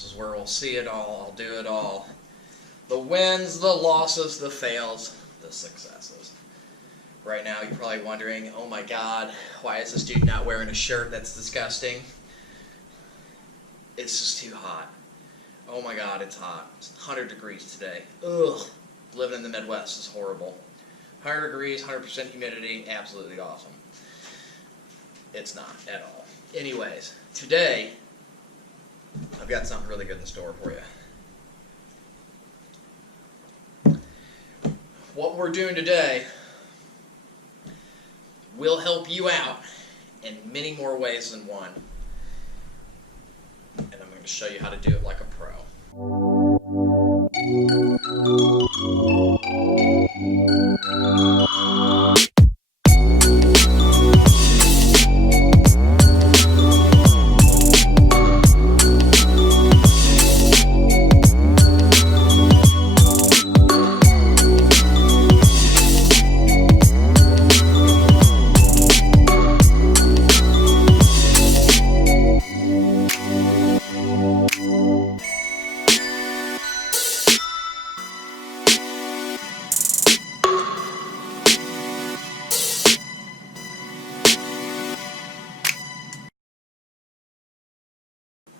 This is where we'll see it all. I'll do it all. The wins, the losses, the fails, the successes. Right now, you're probably wondering, oh my God, why is this dude not wearing a shirt? That's disgusting. It's just too hot. Oh my God, it's hot. It's 100 degrees today. Ugh. Living in the Midwest is horrible. 100 degrees, 100% humidity, absolutely awesome. It's not at all. Anyways, today, I've got something really good in store for you. What we're doing today will help you out in many more ways than one. And I'm going to show you how to do it like a pro.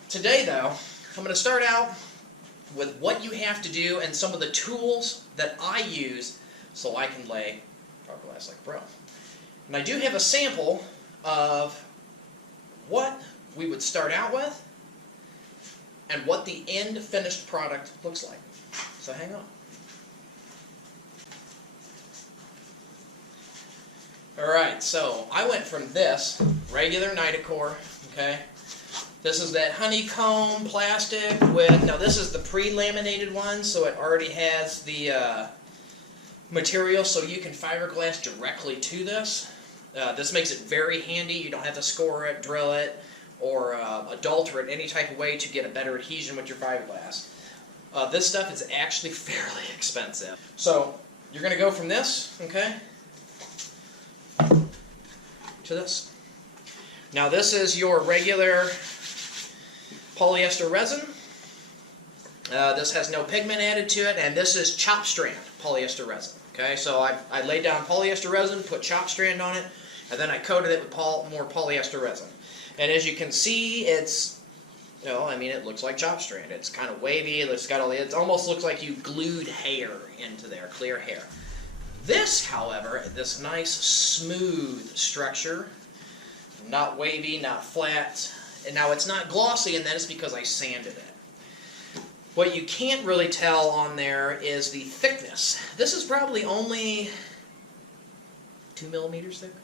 Today, though, I'm going to start out with what you have to do and some of the tools that I use so I can lay fiberglass like a pro. And I do have a sample of what we would start out with and what the end finished product looks like. So hang on. Alright, so I went from this regular Nitacor, okay? This is that honeycomb plastic with, now this is the pre-laminated one, so it already has the material so you can fiberglass directly to this. This makes it very handy. You don't have to score it, drill it, or adulter it any type of way to get a better adhesion with your fiberglass. This stuff is actually fairly expensive. So you're going to go from this, okay, to this. Now this is your regular polyester resin. This has no pigment added to it, and this is chop strand polyester resin. Okay, so I laid down polyester resin, put chop strand on it, and then I coated it with more polyester resin. And as you can see, it's, you know, I mean, it looks like chop strand. It's kind of wavy. It's got all. It almost looks like you glued hair into there, clear hair. This, however, this nice smooth structure, not wavy, not flat. And now it's not glossy, and that is because I sanded it. What you can't really tell on there is the thickness. This is probably only 2 millimeters thick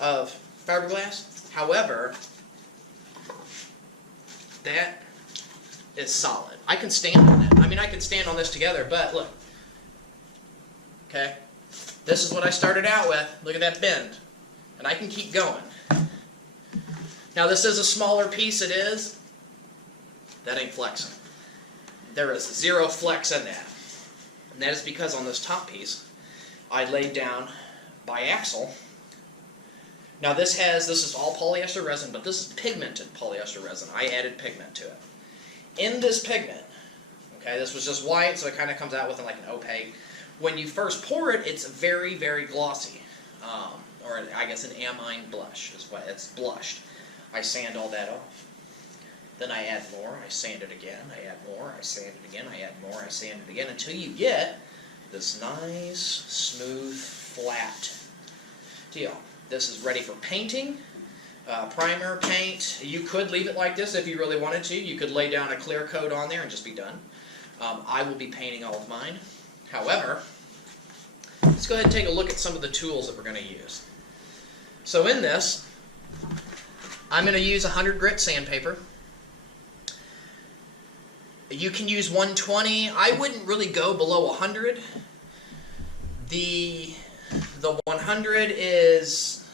of fiberglass. However, that is solid. I can stand on it. I mean, I can stand on this together, but look. Okay? This is what I started out with. Look at that bend. And I can keep going. Now this is a smaller piece, it is. That ain't flexing. There is zero flex in that. And that is because on this top piece, I laid down biaxial. Now this is all polyester resin, but this is pigmented polyester resin. I added pigment to it. In this pigment, okay, this was just white, so it kind of comes out with like an opaque. When you first pour it, it's very, very glossy. Or I guess an amine blush is what it's blushed. I sand all that off. Then I add more, I sand it again, I add more, I sand it again, I add more, I sand it again, until you get this nice, smooth, flat deal. This is ready for painting, primer, paint. You could leave it like this if you really wanted to. You could lay down a clear coat on there and just be done. I will be painting all of mine. However, let's go ahead and take a look at some of the tools that we're going to use. So in this, I'm going to use 100 grit sandpaper. You can use 120. I wouldn't really go below 100. The 100 is,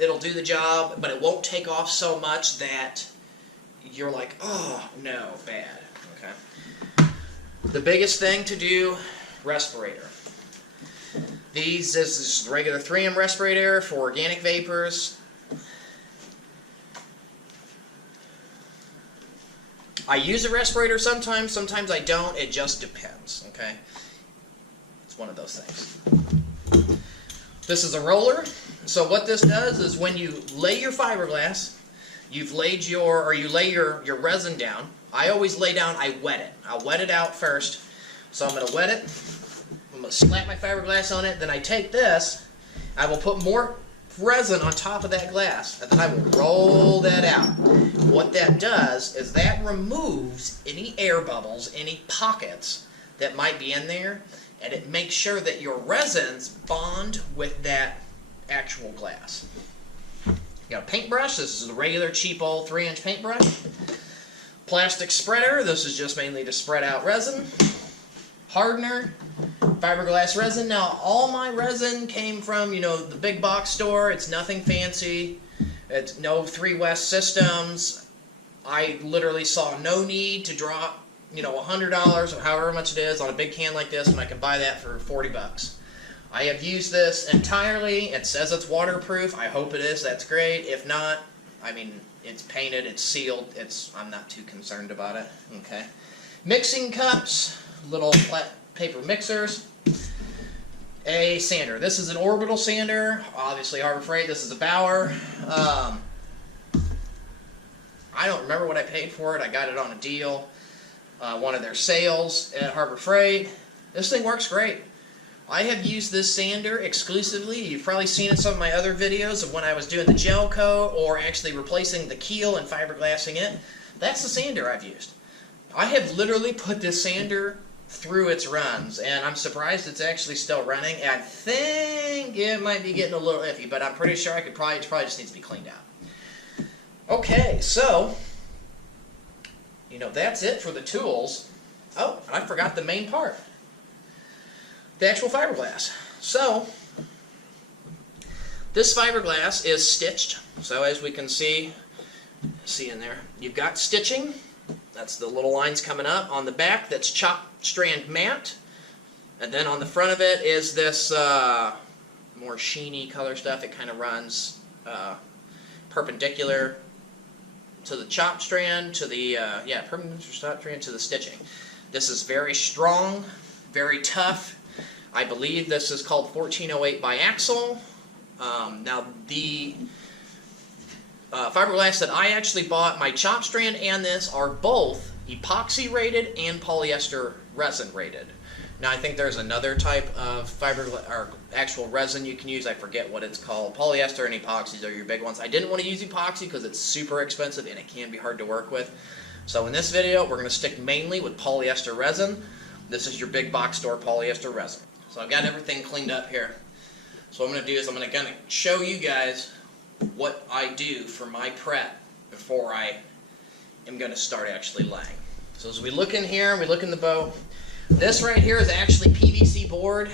it'll do the job, but it won't take off so much that you're like, oh no, bad. Okay. The biggest thing to do, respirator. This is regular 3M respirator for organic vapors. I use a respirator sometimes, sometimes I don't. It just depends, okay? It's one of those things. This is a roller. So what this does is when you lay your fiberglass, you lay your resin down. I always lay down, I wet it. I'll wet it out first. So I'm going to wet it. I'm going to slap my fiberglass on it. Then I take this. I will put more resin on top of that glass. And then I will roll that out. What that does is that removes any air bubbles, any pockets that might be in there. And it makes sure that your resins bond with that actual glass. You got a paintbrush. This is a regular cheap old 3-inch paintbrush. Plastic spreader. This is just mainly to spread out resin. Hardener, fiberglass resin. Now all my resin came from, you know, the big box store. It's nothing fancy. It's no 3 West systems. I literally saw no need to drop, you know, $100 or however much it is on a big can like this when I can buy that for 40 bucks. I have used this entirely. It says it's waterproof. I hope it is. That's great. If not, I mean, it's painted, it's sealed. I'm not too concerned about it. Okay. Mixing cups, little paper mixers. A sander. This is an orbital sander. Obviously Harbor Freight. This is a Bauer. I don't remember what I paid for it. I got it on a deal. One of their sales at Harbor Freight. This thing works great. I have used this sander exclusively. You've probably seen in some of my other videos of when I was doing the gel coat or actually replacing the keel and fiberglassing it. That's the sander I've used. I have literally put this sander through its runs, and I'm surprised it's actually still running. I think it might be getting a little iffy, but I'm pretty sure it probably just needs to be cleaned out. Okay, so, you know, that's it for the tools. Oh, and I forgot the main part. The actual fiberglass. So, this fiberglass is stitched. So as we can see in there, you've got stitching. That's the little lines coming up. On the back, that's chopped strand mat. And then on the front of it is this more sheeny color stuff. It kind of runs perpendicular to the chopped strand, to the, perpendicular chopped strand to the stitching. This is very strong, very tough. I believe this is called 1408 biaxial. Now the fiberglass that I actually bought, my chop strand and this, are both epoxy rated and polyester resin rated. Now I think there's another type of fiberglass or actual resin you can use. I forget what it's called. Polyester and epoxies are your big ones. I didn't want to use epoxy because it's super expensive and it can be hard to work with. So in this video, we're going to stick mainly with polyester resin. This is your big box store polyester resin. So I've got everything cleaned up here. So what I'm going to do is I'm going to show you guys what I do for my prep before I am going to start actually laying. So as we look in here, we look in the boat, this right here is actually PVC board.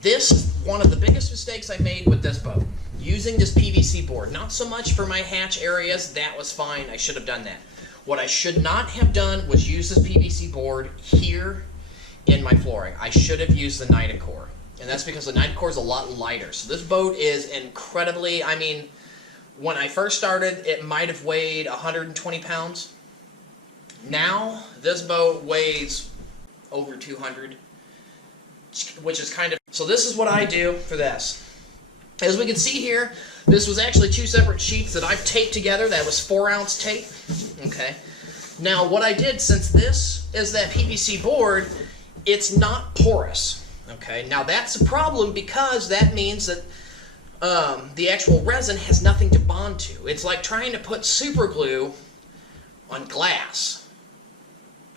This is one of the biggest mistakes I made with this boat, using this PVC board. Not so much for my hatch areas, that was fine, I should have done that. What I should not have done was use this PVC board here in my flooring. I should have used the Nitacore. And that's because the Nitacore is a lot lighter. So this boat is incredibly, I mean, when I first started, it might have weighed 120 pounds. Now, this boat weighs over 200, which is kind of, so this is what I do for this. As we can see here, this was actually 2 separate sheets that I've taped together. That was 4-ounce tape. Okay. Now, what I did, since this is that PVC board, it's not porous. Okay. Now, that's a problem because that means that the actual resin has nothing to bond to. It's like trying to put super glue on glass.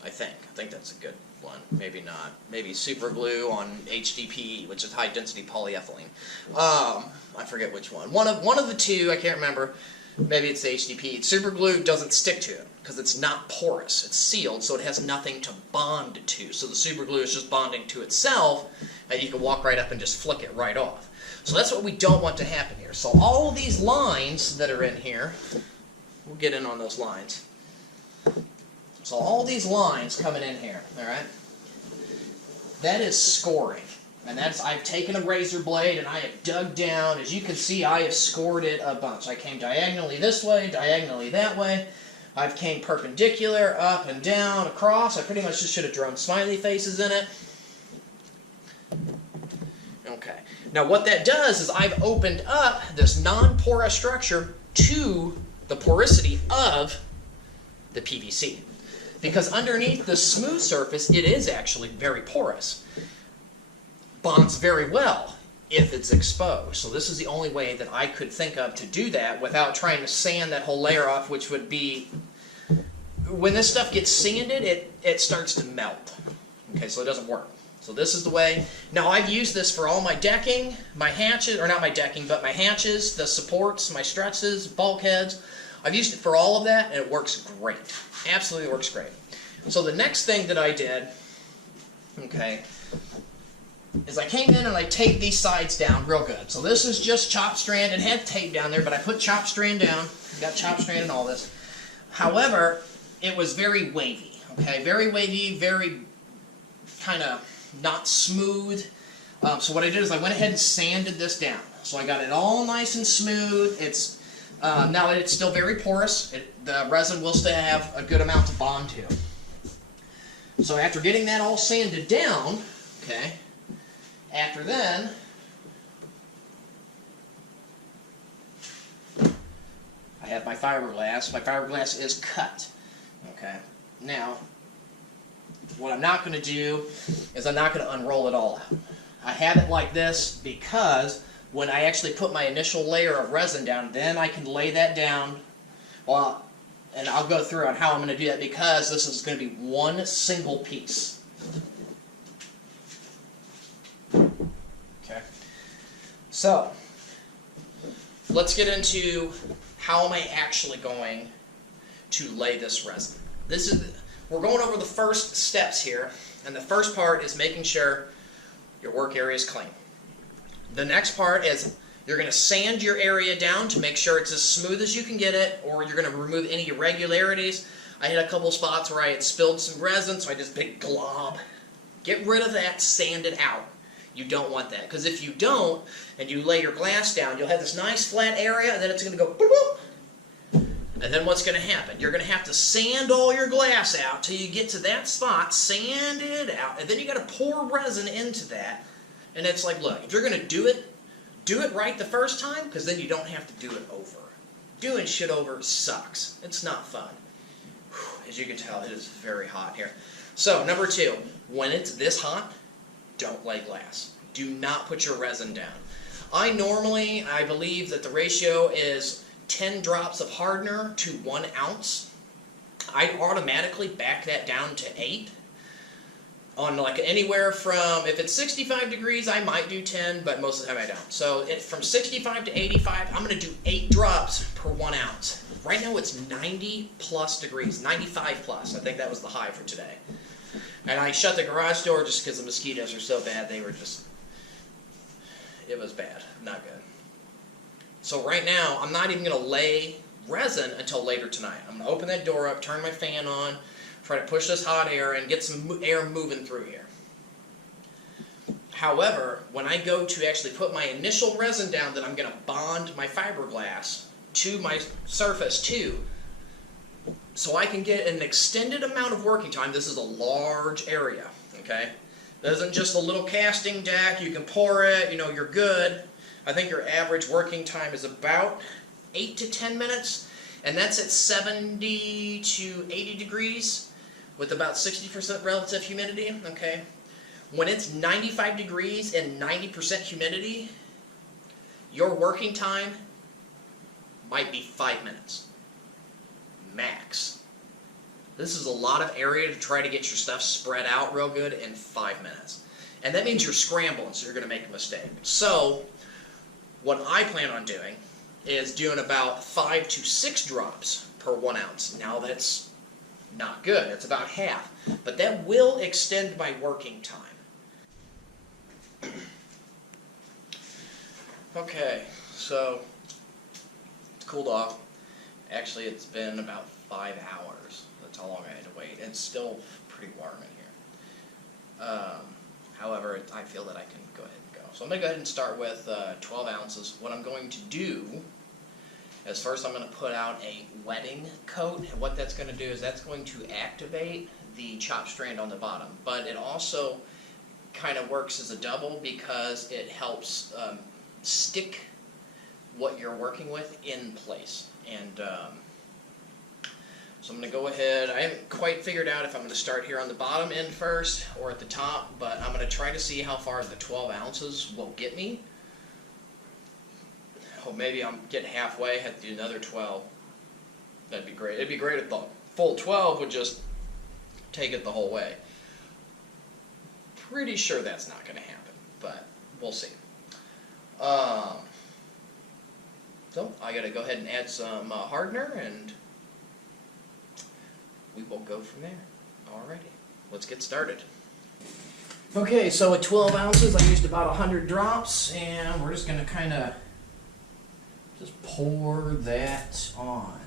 I think that's a good one. Maybe not. Maybe super glue on HDPE, which is high density polyethylene. I forget which one. One of the two, I can't remember. Maybe it's the HDPE. Super glue doesn't stick to it because it's not porous. It's sealed, so it has nothing to bond to. So the super glue is just bonding to itself, and you can walk right up and just flick it right off. So that's what we don't want to happen here. So all of these lines that are in here, we'll get in on those lines. So all these lines coming in here, all right? That is scoring. And I've taken a razor blade and I have dug down. As you can see, I have scored it a bunch. I came diagonally this way, diagonally that way. I've came perpendicular, up and down, across. I pretty much just should have drawn smiley faces in it. Okay. Now what that does is I've opened up this non-porous structure to the porosity of the PVC. Because underneath the smooth surface, it is actually very porous. Bonds very well if it's exposed. So this is the only way that I could think of to do that without trying to sand that whole layer off, which would be, when this stuff gets sanded, it starts to melt. Okay, so it doesn't work. So this is the way. Now I've used this for all my decking, my hatches, or not my decking, but my hatches, the supports, my stresses, bulkheads. I've used it for all of that, and it works great. Absolutely works great. So the next thing that I did, okay, is I came in and I taped these sides down real good. So this is just chop strand. It had tape down there, but I put chop strand down. Got chop strand and all this. However, it was very wavy. Okay, very wavy, very kind of not smooth. So what I did is I went ahead and sanded this down. So I got it all nice and smooth. It's now it's still very porous. The resin will still have a good amount to bond to. So after getting that all sanded down, okay, after then, I have my fiberglass. My fiberglass is cut. Okay, now what I'm not going to do is I'm not going to unroll it all out. I have it like this because when I actually put my initial layer of resin down, then I can lay that down. Well, and I'll go through on how I'm going to do that because this is going to be one single piece. Okay. So, let's get into how am I actually going to lay this resin. We're going over the first steps here, and the first part is making sure your work area is clean. The next part is you're going to sand your area down to make sure it's as smooth as you can get it, or you're going to remove any irregularities. I had a couple spots where I had spilled some resin, so I just big glob. Get rid of that, sand it out. You don't want that, because if you don't, and you lay your glass down, you'll have this nice flat area, and then it's going to go boop, boop. And then what's going to happen? You're going to have to sand all your glass out till you get to that spot, sand it out, and then you got to pour resin into that. And it's like, look, if you're going to do it right the first time, because then you don't have to do it over. Doing shit over sucks. It's not fun. Whew, as you can tell, it is very hot here. So, number 2, when it's this hot, don't lay glass. Do not put your resin down. I believe that the ratio is 10 drops of hardener to 1 ounce. I'd automatically back that down to 8. On like anywhere from, if it's 65 degrees, I might do 10, but most of the time I don't. So from 65 to 85, I'm going to do 8 drops per 1 ounce. Right now it's 90 plus degrees, 95 plus. I think that was the high for today. And I shut the garage door just because the mosquitoes are so bad. They were just, it was bad, not good. So right now, I'm not even going to lay resin until later tonight. I'm going to open that door up, turn my fan on, try to push this hot air and get some air moving through here. However, when I go to actually put my initial resin down that I'm going to bond my fiberglass to my surface too, so I can get an extended amount of working time. This is a large area, okay? This isn't just a little casting deck. You can pour it, you know, you're good. I think your average working time is about 8 to 10 minutes, and that's at 70 to 80 degrees with about 60% relative humidity, okay? When it's 95 degrees and 90% humidity, your working time might be 5 minutes, max. This is a lot of area to try to get your stuff spread out real good in 5 minutes. And that means you're scrambling, so you're going to make a mistake. So, what I plan on doing is doing about 5 to 6 drops per 1 ounce. Now that's not good, it's about half. But that will extend my working time. Okay, so it's cooled off. Actually, it's been about 5 hours. That's how long I had to wait. It's still pretty warm in here. However, I feel that I can go ahead and go. So I'm going to go ahead and start with 12 ounces. What I'm going to do is first I'm going to put out a wetting coat, and what that's going to do is that's going to activate the chop strand on the bottom, but it also kind of works as a double because it helps stick what you're working with in place. And so I'm going to go ahead, I haven't quite figured out if I'm going to start here on the bottom end first or at the top, but I'm going to try to see how far the 12 ounces will get me. Oh, maybe I'm getting halfway, have to do another 12. That'd be great. It'd be great if the full 12 would just take it the whole way. Pretty sure that's not going to happen, but we'll see. So I got to go ahead and add some hardener, and we will go from there. Alrighty, let's get started. Okay, so with 12 ounces, I used about 100 drops, and we're just going to kind of just pour that on.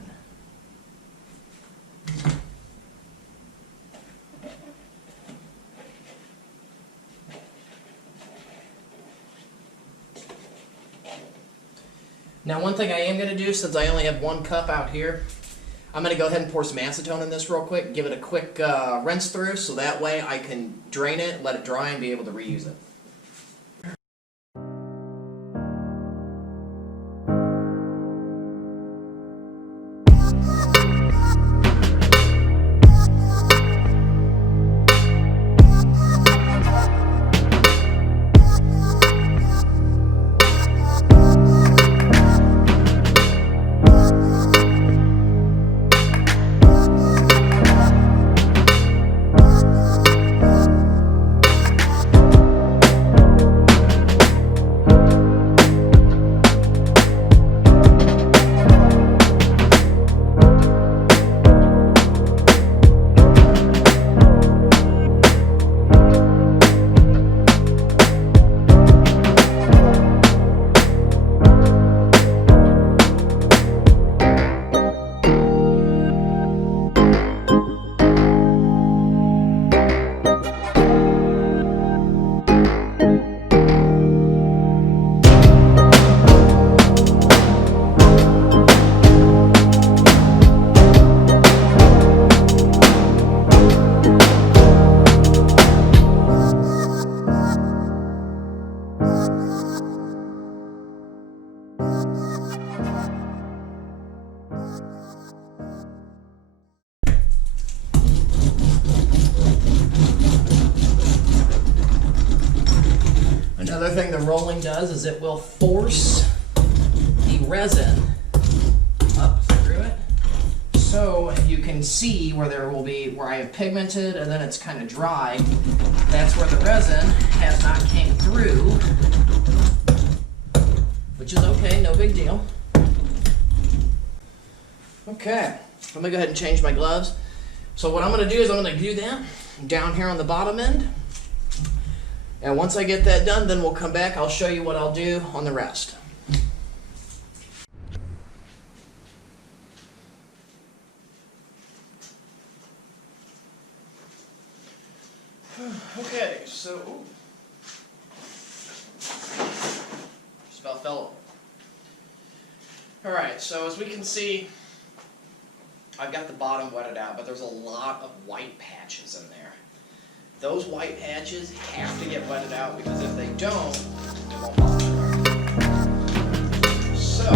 Now, one thing I am going to do, since I only have 1 cup out here, I'm going to go ahead and pour some acetone in this real quick, give it a quick rinse through, so that way I can drain it, let it dry, and be able to reuse it. Another thing the rolling does is it will force the resin up through it. So you can see where there will be, where I have pigmented and then it's kind of dry, that's where the resin has not came through, which is okay, no big deal. Okay, let me go ahead and change my gloves. So what I'm going to do is I'm going to do that down here on the bottom end. And once I get that done, then we'll come back. I'll show you what I'll do on the rest. Okay, so just about fell over. Alright, so as we can see, I've got the bottom wetted out, but there's a lot of white patches in there. Those white patches have to get wetted out because if they don't, it won't bother. So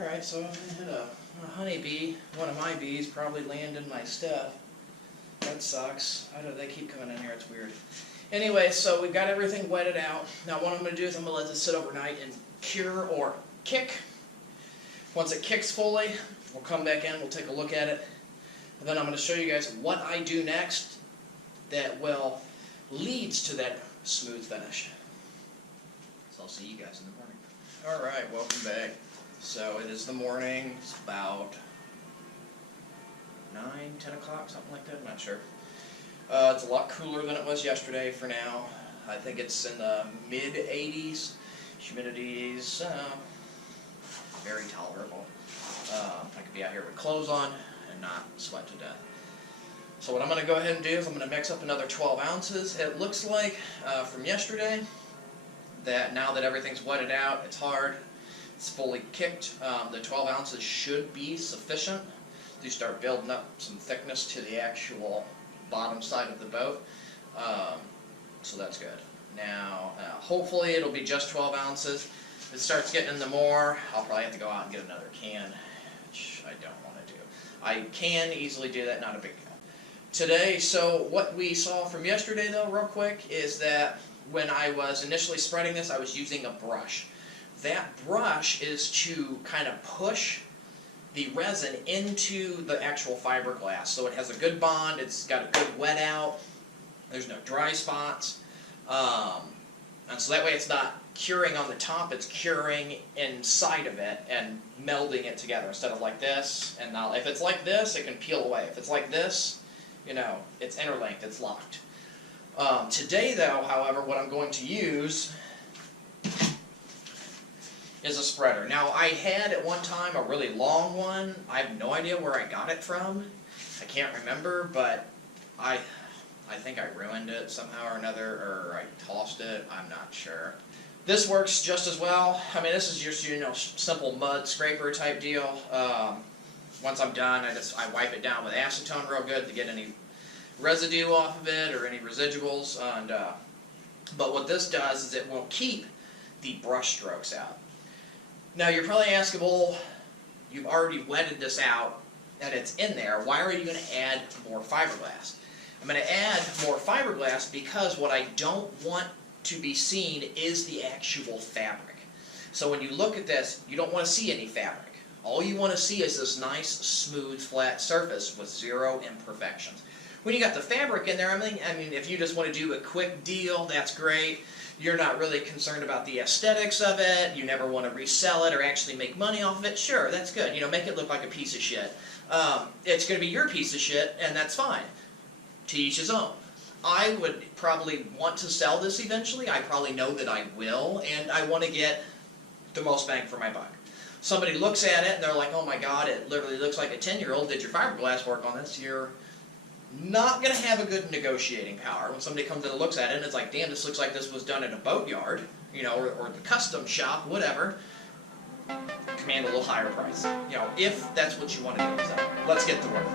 Alright, so I had a honeybee, one of my bees, probably landed my stuff. That sucks. I don't know, they keep coming in here, it's weird. Anyway, so we've got everything wetted out. Now what I'm going to do is I'm going to let this sit overnight and cure or kick. Once it kicks fully, we'll come back in, we'll take a look at it, and then I'm going to show you guys what I do next that will leads to that smooth finish. So I'll see you guys in the morning. Alright, welcome back. So it is the morning, it's about 9, 10 o'clock, something like that, I'm not sure. It's a lot cooler than it was yesterday for now. I think it's in the mid-80s. Humidity's very tolerable. I could be out here with clothes on and not sweat to death. So what I'm going to go ahead and do is I'm going to mix up another 12 ounces. It looks like from yesterday that now that everything's wetted out, it's hard, it's fully kicked, the 12 ounces should be sufficient to start building up some thickness to the actual bottom side of the boat, so that's good. Now, hopefully it'll be just 12 ounces. If it starts getting into more, I'll probably have to go out and get another can, which I don't want to do. I can easily do that, not a big deal. Today, so what we saw from yesterday though, real quick, is that when I was initially spreading this, I was using a brush. That brush is to kind of push the resin into the actual fiberglass. So it has a good bond, it's got a good wet out, there's no dry spots. And so that way it's not curing on the top, it's curing inside of it and melding it together instead of like this. And now if it's like this, it can peel away. If it's like this, you know, it's interlinked, it's locked. Today though, however, what I'm going to use is a spreader. Now I had at one time a really long one. I have no idea where I got it from. I can't remember, but I think I ruined it somehow or another, or I tossed it, I'm not sure. This works just as well. I mean, this is just, you know, simple mud scraper type deal. Once I'm done, I wipe it down with acetone real good to get any residue off of it or any residuals. And but what this does is it will keep the brush strokes out. Now you're probably asking, well, you've already wetted this out and it's in there. Why are you going to add more fiberglass? I'm going to add more fiberglass because what I don't want to be seen is the actual fabric. So when you look at this, you don't want to see any fabric. All you want to see is this nice, smooth, flat surface with zero imperfections. When you got the fabric in there, I mean, if you just want to do a quick deal, that's great. You're not really concerned about the aesthetics of it. You never want to resell it or actually make money off of it. Sure, that's good. You know, make it look like a piece of shit. It's going to be your piece of shit, and that's fine. To each his own. I would probably want to sell this eventually. I probably know that I will, and I want to get the most bang for my buck. Somebody looks at it and they're like, oh my god, it literally looks like a 10-year-old. Did your fiberglass work on this? You're not going to have a good negotiating power. When somebody comes in and looks at it and it's like, damn, this looks like this was done in a boatyard, you know, or the custom shop, whatever, command a little higher price. You know, if that's what you want to do. So let's get to work.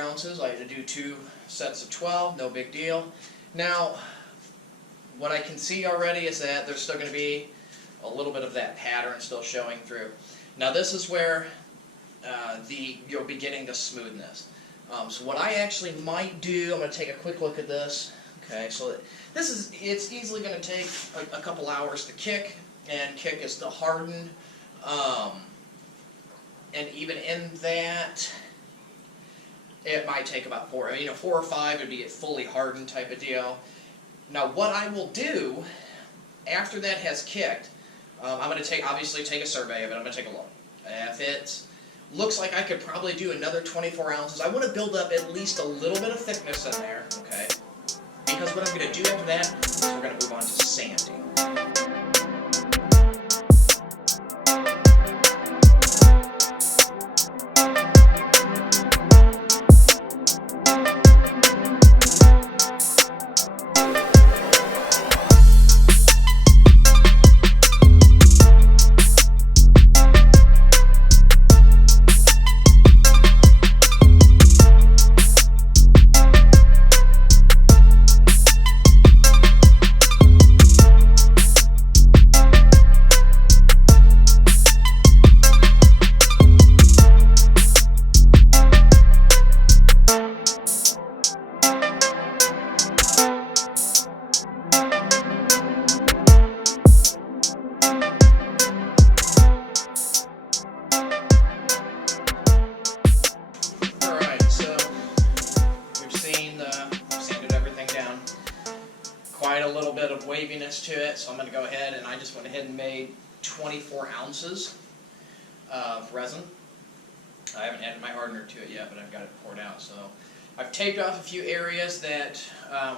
Ounces. I had to do 2 sets of 12, no big deal. Now, what I can see already is that there's still going to be a little bit of that pattern still showing through. Now this is where you'll be getting the smoothness. So what I actually might do, I'm going to take a quick look at this. Okay, so it's easily going to take a couple hours to kick, and kick is to harden. And even in that, it might take about 4 or 5 would be a fully hardened type of deal. Now what I will do after that has kicked, I'm going to obviously take a survey of it. I'm going to take a look. If it looks like I could probably do another 24 ounces, I want to build up at least a little bit of thickness in there, okay? Because what I'm going to do after that is we're going to move on to sanding. waviness to it, so I'm going to go ahead and I just went ahead and made 24 ounces of resin. I haven't added my hardener to it yet, but I've got it poured out. So I've taped off a few areas that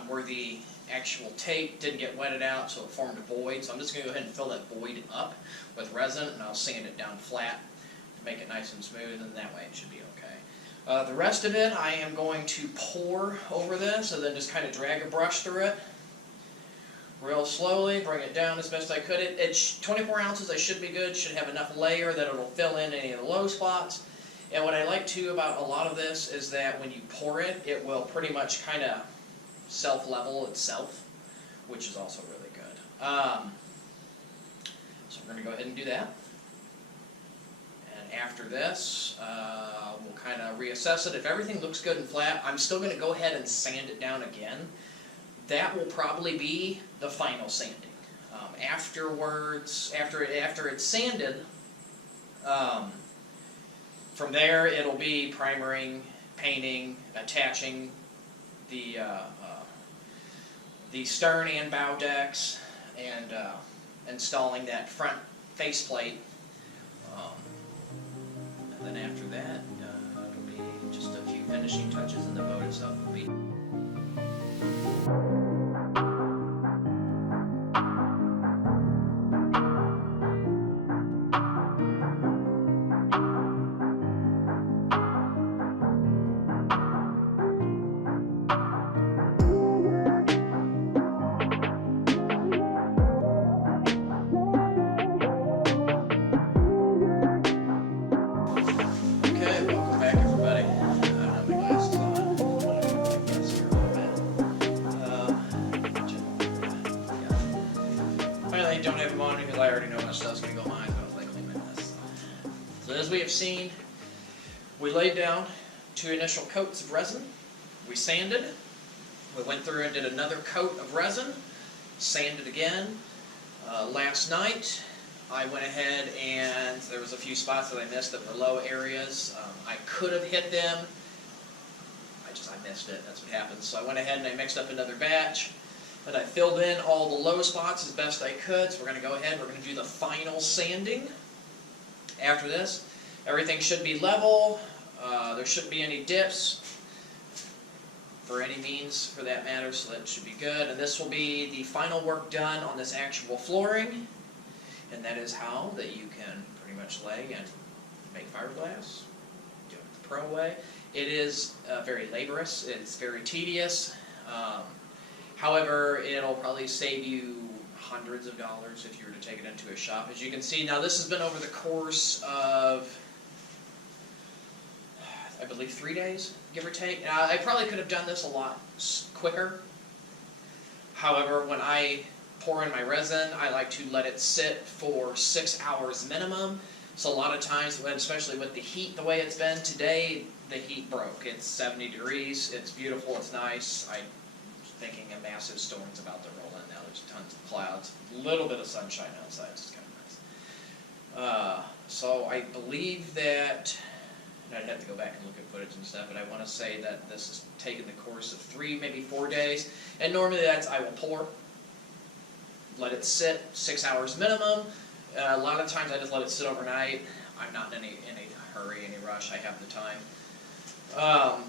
where the actual tape didn't get wetted out, so it formed a void. So I'm just going to go ahead and fill that void up with resin, and I'll sand it down flat to make it nice and smooth, and that way it should be okay. The rest of it I am going to pour over this, and then just kind of drag a brush through it real slowly, bring it down as best I could. It's 24 ounces, I should be good, should have enough layer that it'll fill in any of the low spots. And what I like too about a lot of this is that when you pour it, it will pretty much kind of self-level itself, which is also really good. So we're going to go ahead and do that. And after this, we'll kind of reassess it. If everything looks good and flat, I'm still going to go ahead and sand it down again. That will probably be the final sanding. Afterwards, after it's sanded, from there it'll be primering, painting, attaching the stern and bow decks, and installing that front faceplate. And then after that, it'll be just a few finishing touches, and the boat itself will be. Don't have them on because I already know my stuff's going to go mine, but I clean my mess. So as we have seen, we laid down 2 initial coats of resin. We sanded. We went through and did another coat of resin. Sanded again. Last night, I went ahead and there was a few spots that I missed that were low areas. I could have hit them. I missed it. That's what happens. So I went ahead and I mixed up another batch. And I filled in all the low spots as best I could, so we're going to go ahead, we're going to do the final sanding. After this, everything should be level, there shouldn't be any dips, for any means for that matter, so that should be good. And this will be the final work done on this actual flooring, and that is how that you can pretty much lay and make fiberglass, do it the pro way. It is very laborious, it's very tedious. However, it'll probably save you hundreds of dollars if you were to take it into a shop. As you can see, now this has been over the course of, I believe, 3 days, give or take. I probably could have done this a lot quicker. However, when I pour in my resin, I like to let it sit for 6 hours minimum. So a lot of times, especially with the heat the way it's been today, the heat broke. It's 70 degrees, it's beautiful, it's nice. I'm thinking a massive storm's about to roll in now. There's tons of clouds, a little bit of sunshine outside, so it's kind of nice. So I believe that, and I'd have to go back and look at footage and stuff, but I want to say that this has taken the course of 3, maybe 4 days. And normally that's, I will pour, let it sit 6 hours minimum. A lot of times I just let it sit overnight. I'm not in any hurry, any rush. I have the time.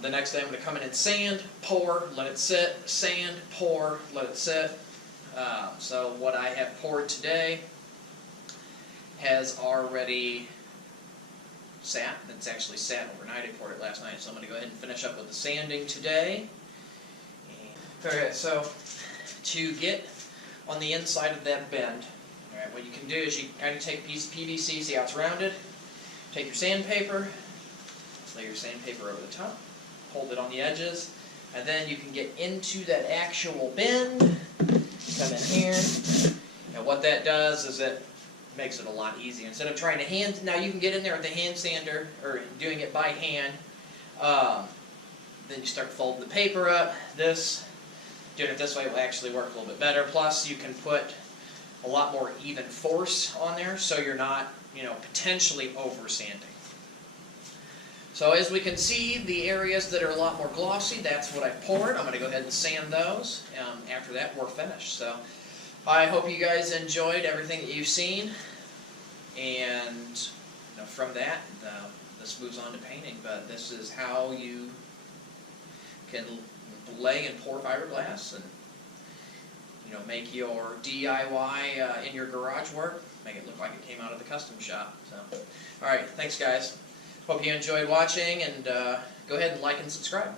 The next day I'm going to come in and sand, pour, let it sit, sand, pour, let it sit. So what I have poured today has already sat. It's actually sat overnight. I poured it last night, so I'm going to go ahead and finish up with the sanding today. Okay, so to get on the inside of that bend, alright, what you can do is you kind of take a piece of PVC, see how it's rounded, take your sandpaper, lay your sandpaper over the top, hold it on the edges, and then you can get into that actual bend, come in here, and what that does is it makes it a lot easier. Instead of trying to hand, now you can get in there with the hand sander, or doing it by hand, then you start folding the paper up. Doing it this way will actually work a little bit better, plus you can put a lot more even force on there, so you're not, potentially over sanding. So as we can see, the areas that are a lot more glossy, that's what I poured. I'm going to go ahead and sand those. After that, we're finished. So I hope you guys enjoyed everything that you've seen, and from that, this moves on to painting. But this is how you can lay and pour fiberglass, and make your DIY in your garage work. Make it look like it came out of the custom shop. So, all right, thanks guys. Hope you enjoyed watching, and go ahead and like and subscribe.